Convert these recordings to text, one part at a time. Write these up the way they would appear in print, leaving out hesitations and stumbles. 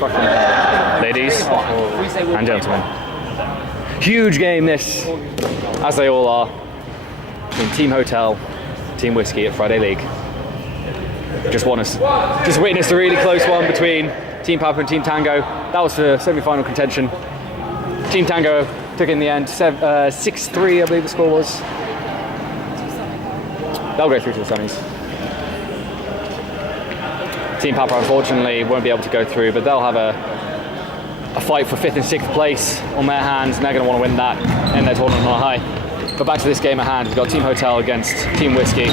Ladies and gentlemen, huge game this, as they all are, in Team Hotel, Team Whiskey at Friday League. Just witnessed a really close one between Team Papa and Team Tango. That was for semi-final contention. Team Tango took it in the end, 6-3 I believe the score was. They'll go through to the semis. Team Papa unfortunately won't be able to go through, but they'll have a fight for 5th and 6th place on their hands, and they're going to want to win that in their tournament on a high. But back to this game at hand, we've got Team Hotel against Team Whiskey.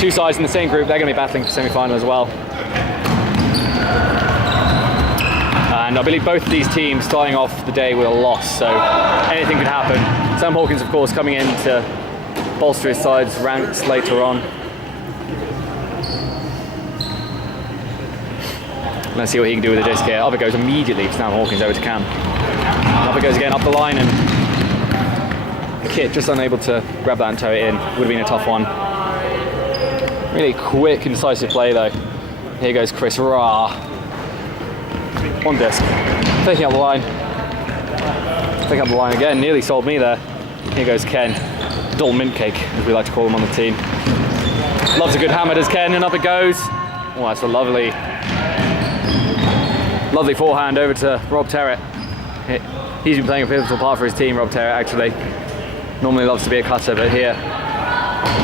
Two sides in the same group, they're going to be battling for semi-final as well. And I believe both of these teams starting off the day with a loss, so anything could happen. Sam Hawkins, of course, coming in to bolster his side's ranks later on. Let's see what he can do with the disc here. Up it goes immediately for Sam Hawkins over to Cam. Up it goes again, up the line, and Kit just unable to grab that and tow it in. Would have been a tough one. Really quick and decisive play though. Here goes Chris Ra. On disc. Taking up the line. Taking up the line again. Nearly sold me there. Here goes Ken. Dull mint cake, as we like to call him on the team. Loves a good hammer, does Ken, and up it goes. Oh, that's a lovely forehand over to Rob Terrett. He's been playing a pivotal part for his team, Rob Terrett, actually. Normally loves to be a cutter, but here,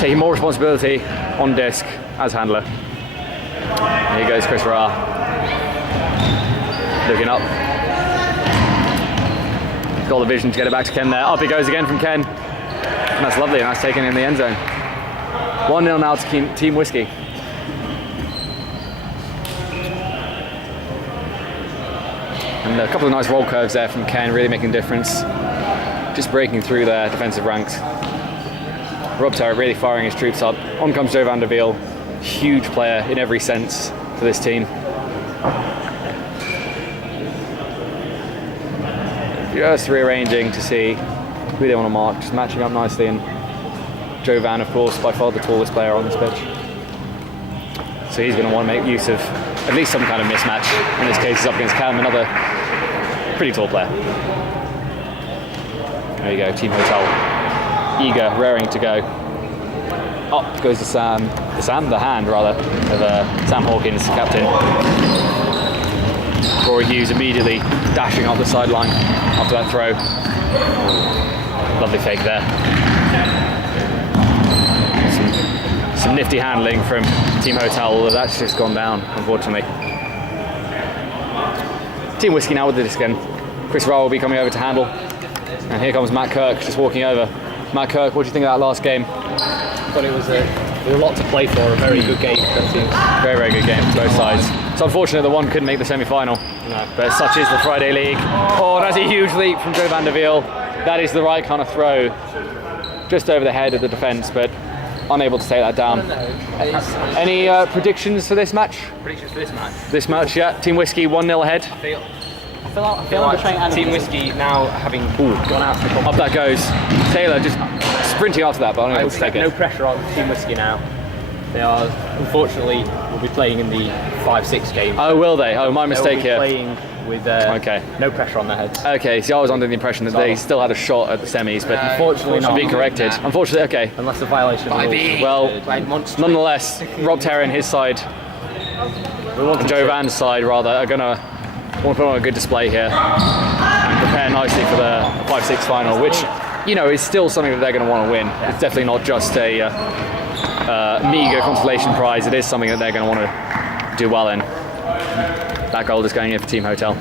taking more responsibility on disc as handler. Here goes Chris Ra. Looking up. Got the vision to get it back to Ken there. Up it goes again from Ken. And that's lovely, and that's taken in the end zone. 1-0 now to Team Whiskey. And a couple of nice roll curves there from Ken, really making a difference. Just breaking through their defensive ranks. Rob Terrett really firing his troops up. On comes Joe van der Wiel, huge player in every sense for this team. Just rearranging to see who they want to mark, just matching up nicely, and Joe Van, of course, by far the tallest player on this pitch. So he's going to want to make use of at least some kind of mismatch. In this case, he's up against Cam, another pretty tall player. There you go, Team Hotel, eager, raring to go. Up goes the hand rather, of Sam Hawkins, captain. Rory Hughes immediately dashing up the sideline after that throw. Lovely fake there. Some nifty handling from Team Hotel, although that's just gone down, unfortunately. Team Whiskey now with the disc again. Chris Rowe will be coming over to handle. And here comes Matt Kirk just walking over. Matt Kirk, what do you think of that last game? I thought it was a lot to play for, a very good game. Very, very good game for both sides. It's unfortunate that one couldn't make the semi-final, but such is the Friday League. Oh, that's a huge leap from Joe van der Wiel. That is the right kind of throw, just over the head of the defence, but unable to take that down. Any predictions for this match? Predictions for this match? This match, yeah. Team Whiskey 1-0 ahead. I feel like Team Whiskey now having gone out to the competition. Up that goes. Taylor just sprinting after that, but unable to take it. No pressure on Team Whiskey now. They are, unfortunately, will be playing in the 5-6 game. Oh, will they? Oh, my mistake here. Playing with no pressure on their heads. Okay, see, I was under the impression that they still had a shot at the semis, but unfortunately not. Being corrected. Unfortunately, okay. Unless the violation of rules. Well, nonetheless, Rob Terry and his side, and Joe Van's side rather, are going to want to put on a good display here and prepare nicely for the 5-6 final, which, you know, is still something that they're going to want to win. It's definitely not just a meagre consolation prize. It is something that they're going to want to do well in. That goal is going in for Team Hotel.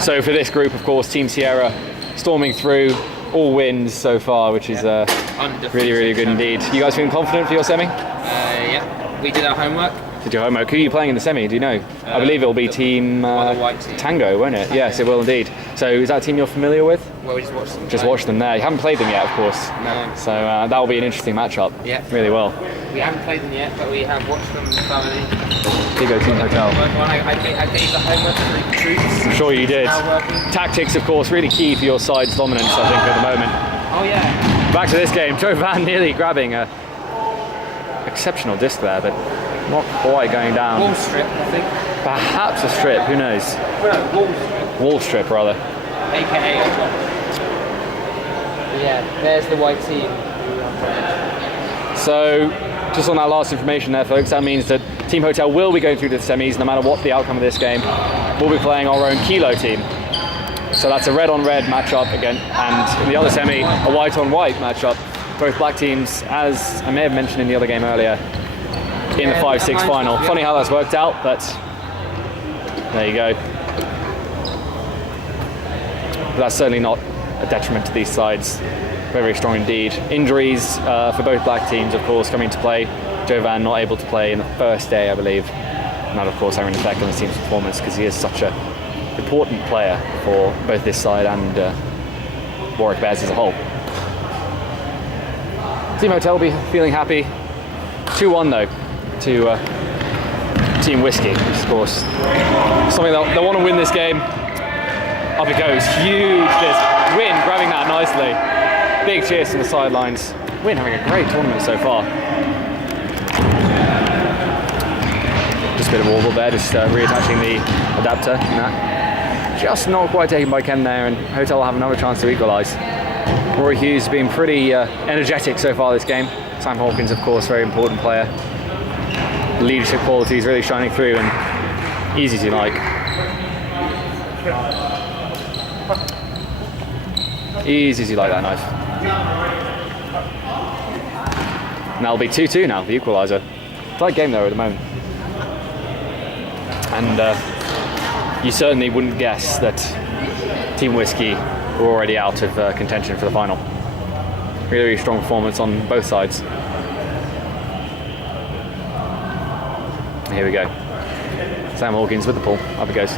So for this group, of course, Team Sierra storming through, all wins so far, which is really, really good indeed. You guys feeling confident for your semi? Yeah, we did our homework. Did your homework? Who are you playing in the semi? Do you know? I believe it will be Team Tango, won't it? Yes, it will indeed. So is that a team you're familiar with? Well, we just watched them. Just watched them there. You haven't played them yet, of course. No. So that will be an interesting matchup. Yeah. Really will. We haven't played them yet, but we have watched them thoroughly. Here goes Team Hotel. I gave the homework to the troops. I'm sure you did. Tactics, of course, really key for your side's dominance, I think, at the moment. Oh, yeah. Back to this game. Joe Van nearly grabbing a exceptional disc there, but Not quite going down. Wall strip, I think. Perhaps a strip, who knows? Well, no, wall strip. Wall strip, rather. AKA a top. Yeah, there's the white team. So, just on that last information there, folks, that means that Team Hotel will be going through to the semis, no matter what the outcome of this game. We'll be playing our own Kilo team. So that's a red-on-red matchup again, and in the other semi, a white-on-white matchup. Both black teams, as I may have mentioned in the other game earlier, in the 5-6 final. Funny how that's worked out, but there you go. But that's certainly not a detriment to these sides. Very, very strong indeed. Injuries for both black teams, of course, coming into play. Jovan not able to play in the first day, I believe. And that, of course, having an effect on the team's performance because he is such an important player for both this side and Warwick Bears as a whole. Team Hotel will be feeling happy. 2-1 though to Team Whiskey, which is, of course, something they want to win this game. Up it goes, huge disc. Win grabbing that nicely. Big cheers from the sidelines. Win having a great tournament so far. Just a bit of wobble there, just reattaching the adapter and that. Just not quite taken by Ken there, and Hotel will have another chance to equalise. Rory Hughes being pretty energetic so far this game. Sam Hawkins, of course, very important player. Leadership qualities really shining through and easy to like. Easy to like that knife. And that'll be 2-2 now, the equaliser. Tight game though at the moment. And you certainly wouldn't guess that Team Whiskey were already out of contention for the final. Really, really strong performance on both sides. Here we go. Sam Hawkins with the pull. Up it goes.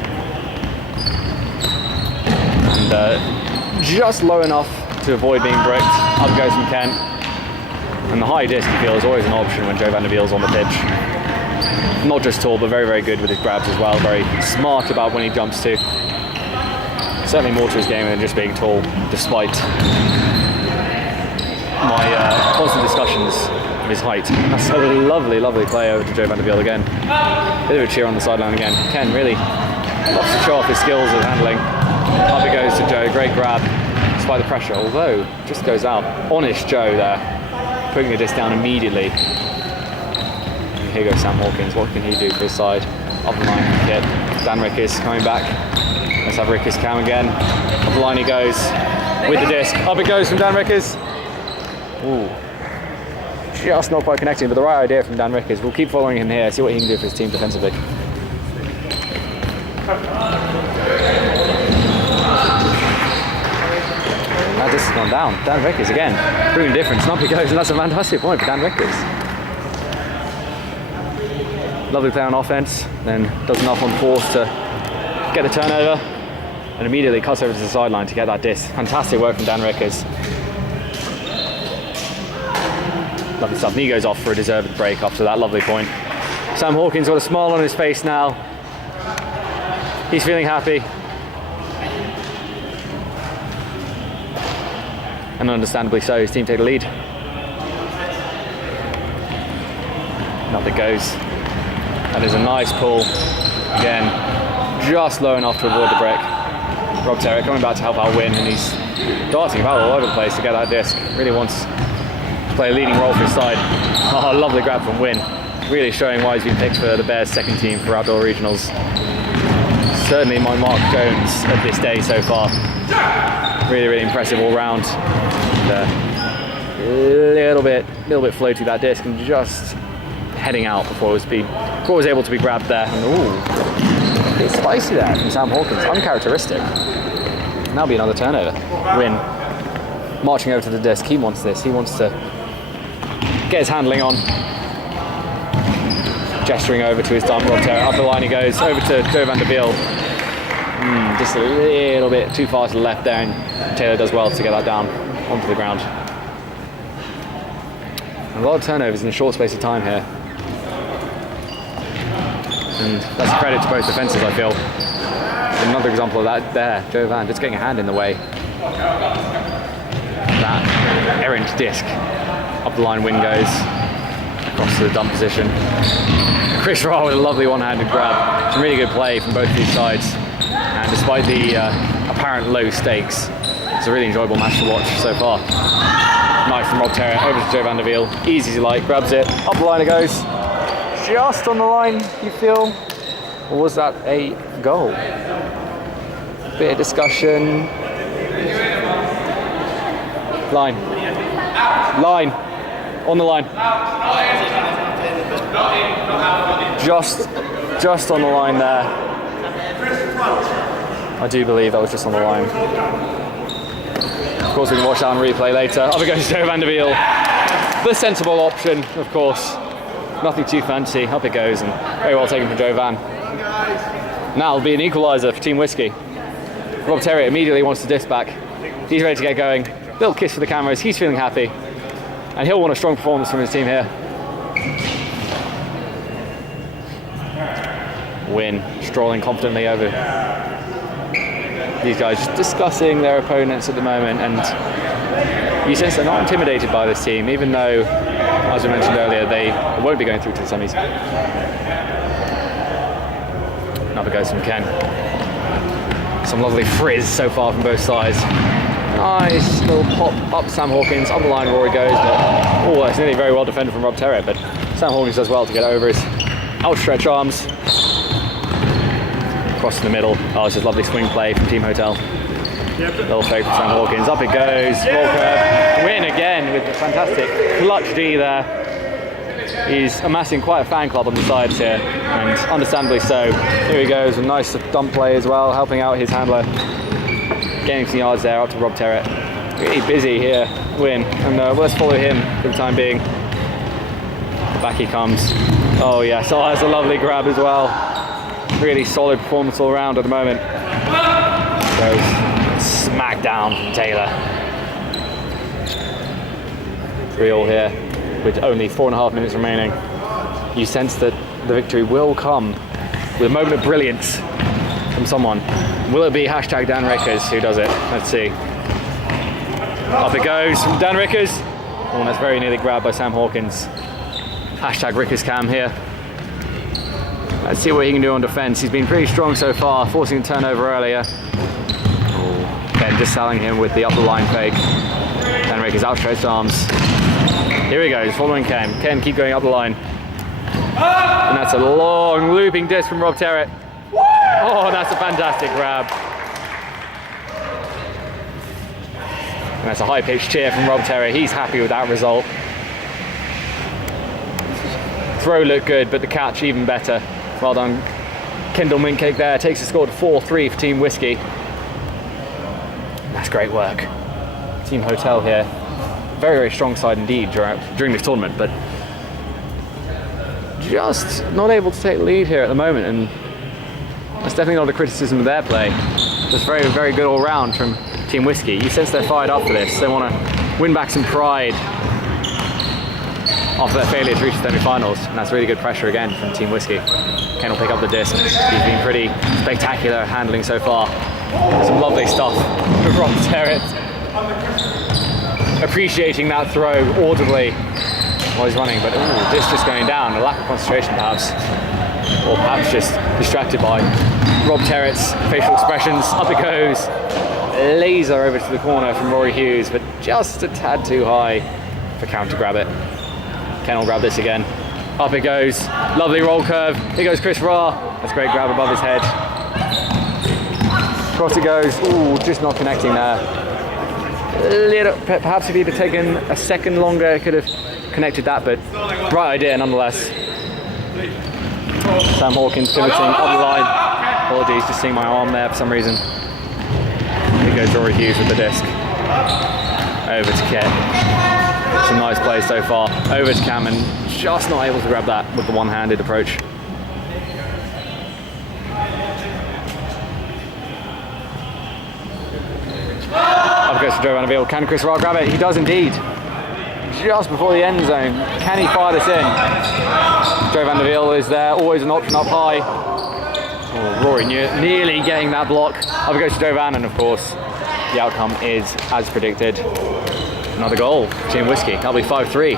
And just low enough to avoid being bricked. Up it goes from Ken. And the high disc, you feel, is always an option when Joe van der Wiel's on the pitch. Not just tall, but very, very good with his grabs as well. Very smart about when he jumps to. Certainly more to his game than just being tall, despite my constant discussions of his height. That's a lovely, lovely play over to Joe van der Wiel again. Bit of a cheer on the sideline again. Ken really loves to show off his skills of handling. Up it goes to Joe, great grab, despite the pressure, although just goes out. Honest Joe there, putting the disc down immediately. And here goes Sam Hawkins, what can he do for his side? Up the line hit. Dan Rickes coming back. Let's have Rickes cam again. Up the line he goes with the disc. Up it goes from Dan Rickes. Ooh. Just not quite connecting, but the right idea from Dan Rickes. We'll keep following him here, see what he can do for his team defensively. That disc has gone down. Dan Rickes again, proving the difference. Up he goes, and that's a fantastic point for Dan Rickes. Lovely play on offense, then does enough on force to get the turnover, and immediately cuts over to the sideline to get that disc. Fantastic work from Dan Rickes. Lovely stuff. And he goes off for a deserved break after that lovely point. Sam Hawkins got a smile on his face now. He's feeling happy. And understandably so, his team take the lead. And up it goes. That is a nice pull. Again, just low enough to avoid the break. Rob Terry coming back to help out Win, and he's darting about all over the place to get that disc. Really wants to play a leading role for his side. Oh, lovely grab from Win. Really showing why he's been picked for the Bears' second team for outdoor regionals. Certainly my Mark Jones of this day so far. Really, really impressive all round. And, a little bit floaty that disc and just heading out before it was able to be grabbed there. And ooh, a bit spicy there from Sam Hawkins, uncharacteristic. And that'll be another turnover. Win marching over to the disc. He wants this. He wants to get his handling on. Gesturing over to his dump. Rob Terry. Up the line he goes. Over to Joe van der Wiel. Just a little bit too far to the left there, and Taylor does well to get that down onto the ground. And a lot of turnovers in a short space of time here. And that's a credit to both defences, I feel. Another example of that there, Joe Van just getting a hand in the way. That errant disc. Up the line Win goes. across to the dump position. Chris Ra with a lovely one-handed grab. Some really good play from both of these sides. And despite the apparent low stakes, it's a really enjoyable match to watch so far. Nice from Rob Terrett, over to Joe van der Wiel. Easy as you like, grabs it, up the line it goes. Just on the line, you feel? Or was that a goal? Bit of discussion. Line. Line. On the line. Just on the line there. I do believe that was just on the line. Of course, we can watch that on replay later. Up it goes Joe van der Wiel. The sensible option, of course. Nothing too fancy. Up it goes, and very well taken from Joe Van. Now it'll be an equaliser for Team Whiskey. Rob Terrett immediately wants to disc back. He's ready to get going. Little kiss for the cameras. He's feeling happy, and he'll want a strong performance from his team here. Win, strolling confidently over. These guys just discussing their opponents at the moment, and you sense they're not intimidated by this team, even though, as I mentioned earlier, they won't be going through to the semis. Another goes from Ken. Some lovely frizz so far from both sides. Nice little pop up Sam Hawkins, up the line Rory goes, but oh, that's nearly very well defended from Rob Terrett, but Sam Hawkins does well to get over his outstretched arms. Across in the middle. Oh, it's just lovely swing play from Team Hotel. Little fake from Sam Hawkins. Up it goes. Roll curve. Win again with a fantastic clutch D there. He's amassing quite a fan club on the sides here, and understandably so. Here he goes. A nice dump play as well, helping out his handler. Getting some yards there up to Rob Terrett. Really busy here. Win. And let's follow him for the time being. Back he comes. Oh yes. Oh, that's a lovely grab as well. Really solid performance all around at the moment. Goes smack down from Taylor. 3-3 here with only 4.5 minutes remaining. You sense that the victory will come with a moment of brilliance from someone. Will it be hashtag Dan Rickers who does it? Let's see. Up it goes from Dan Rickers. Oh, and that's very nearly grabbed by Sam Hawkins. Hashtag Rickers Cam here. Let's see what he can do on defence. He's been pretty strong so far, forcing a turnover earlier. Ben just selling him with the up the line fake. Dan Rickers outstretched arms. Here he goes, following Ken. Ken, keep going up the line. And that's a long looping disc from Rob Terrett. Oh, that's a fantastic grab. And that's a high-pitched cheer from Rob Terrett. He's happy with that result. Throw looked good, but the catch even better. Well done, Kendall Mincake there. Takes the score to 4-3 for Team Whiskey. That's great work. Team Hotel here. Very, very strong side indeed during this tournament, but just not able to take the lead here at the moment, and that's definitely not a criticism of their play. Just very, very good all round from Team Whiskey. You sense they're fired up for this. They want to win back some pride after their failure to reach the semi-finals, and that's really good pressure again from Team Whiskey. Ken will pick up the disc. He's been pretty spectacular handling so far. Some lovely stuff from Rob Terrett. Appreciating that throw audibly while he's running, but ooh, this just going down. A lack of concentration perhaps, or perhaps just distracted by Rob Terrett's facial expressions. Up it goes. Laser over to the corner from Rory Hughes, but just a tad too high for Cam to grab it. Ken will grab this again. Up it goes. Lovely roll curve. Here goes Chris Ra. That's a great grab above his head. Across it goes. Ooh, just not connecting there. Perhaps if he'd have taken a second longer, he could have connected that, but right idea nonetheless. Sam Hawkins pivoting up the line. Apologies, just seeing my arm there for some reason. Here goes Rory Hughes with the disc. Over to Ken. Some nice plays so far. Over to Cam, and just not able to grab that with the one-handed approach. Up goes for Joe van der Wiel. Can Chris Ra grab it? He does indeed. Just before the end zone. Can he fire this in? Joe van der Wiel is there, always an option up high. Oh, Rory nearly getting that block. Up goes to Joe Van, and of course, the outcome is as predicted. Another goal, Team Whiskey. That'll be 5-3.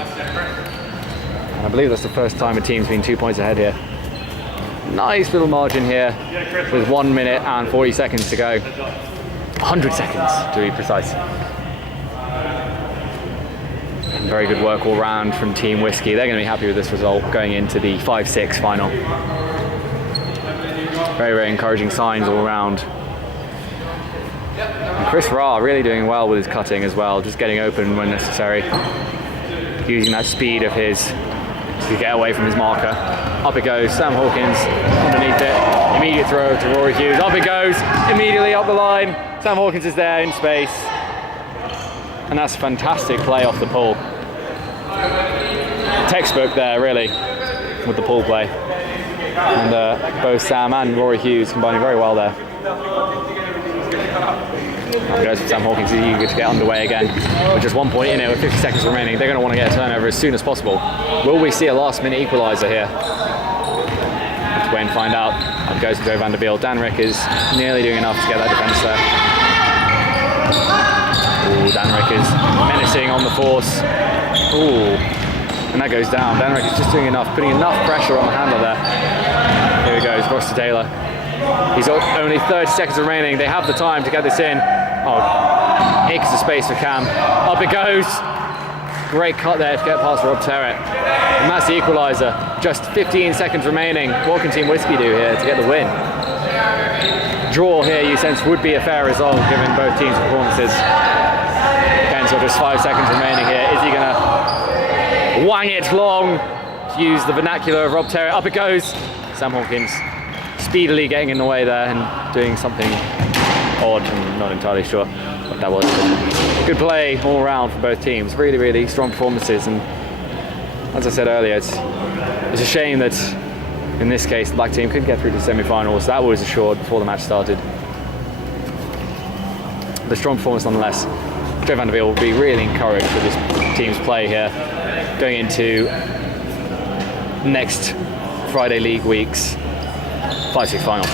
I believe that's the first time a team's been 2 points ahead here. Nice little margin here with 1 minute and 40 seconds to go. 100 seconds to be precise. And very good work all round from Team Whiskey. They're going to be happy with this result going into the 5-6 final. Very, very encouraging signs all around. And Chris Ra really doing well with his cutting as well, just getting open when necessary. Using that speed of his to get away from his marker. Up it goes, Sam Hawkins underneath it. Immediate throw to Rory Hughes. Up it goes, immediately up the line. Sam Hawkins is there in space. And that's fantastic play off the pull. Textbook there, really, with the pull play. And both Sam and Rory Hughes combining very well there. Up goes for Sam Hawkins, he's eager to get underway again. With just 1 point in it, with 50 seconds remaining, they're going to want to get a turnover as soon as possible. Will we see a last-minute equaliser here? Let's wait and find out. Up goes to Joe van der Biel. Dan Rick is nearly doing enough to get that defence there. Ooh, Dan Rick is menacing on the force. Ooh, and that goes down. Dan Rick is just doing enough, putting enough pressure on the handle there. Here he goes, Ross Taylor. He's got only 30 seconds remaining. They have the time to get this in. Oh, acres of space for Cam. Up it goes. Great cut there to get past Rob Terrett. And that's the equaliser. Just 15 seconds remaining. What can Team Whiskey do here to get the win? Draw here, you sense, would be a fair result given both teams' performances. Ken's got just 5 seconds remaining here. Is he going to wang it long? To use the vernacular of Rob Terrett. Up it goes. Sam Hawkins speedily getting in the way there and doing something odd. I'm not entirely sure what that was. Good play all around for both teams. Really, really strong performances. And as I said earlier, it's a shame that in this case the black team couldn't get through to the semi-finals. That was assured before the match started. The strong performance nonetheless. Joe van der Biel will be really encouraged with this team's play here going into next Friday League week's 5-6 final.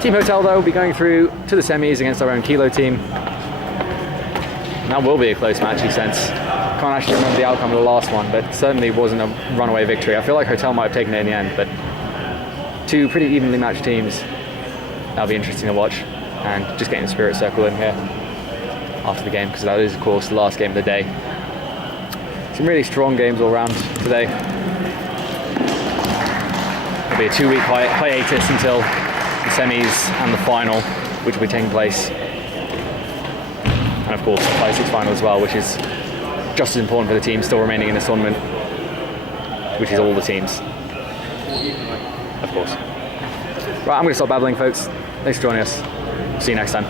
Team Hotel though will be going through to the semis against our own Kilo team. And that will be a close match, you sense. Can't actually remember the outcome of the last one, but certainly wasn't a runaway victory. I feel like Hotel might have taken it in the end, but two pretty evenly matched teams. That'll be interesting to watch. And just getting the Spirit Circle in here after the game, because that is of course the last game of the day. Some really strong games all around today. It'll be a 2-week hiatus until the semis and the final, which will be taking place. And of course the 5-6 final as well, which is just as important for the teams still remaining in this tournament, which is all the teams, of course. Right, I'm going to stop babbling, folks. Thanks for joining us. See you next time.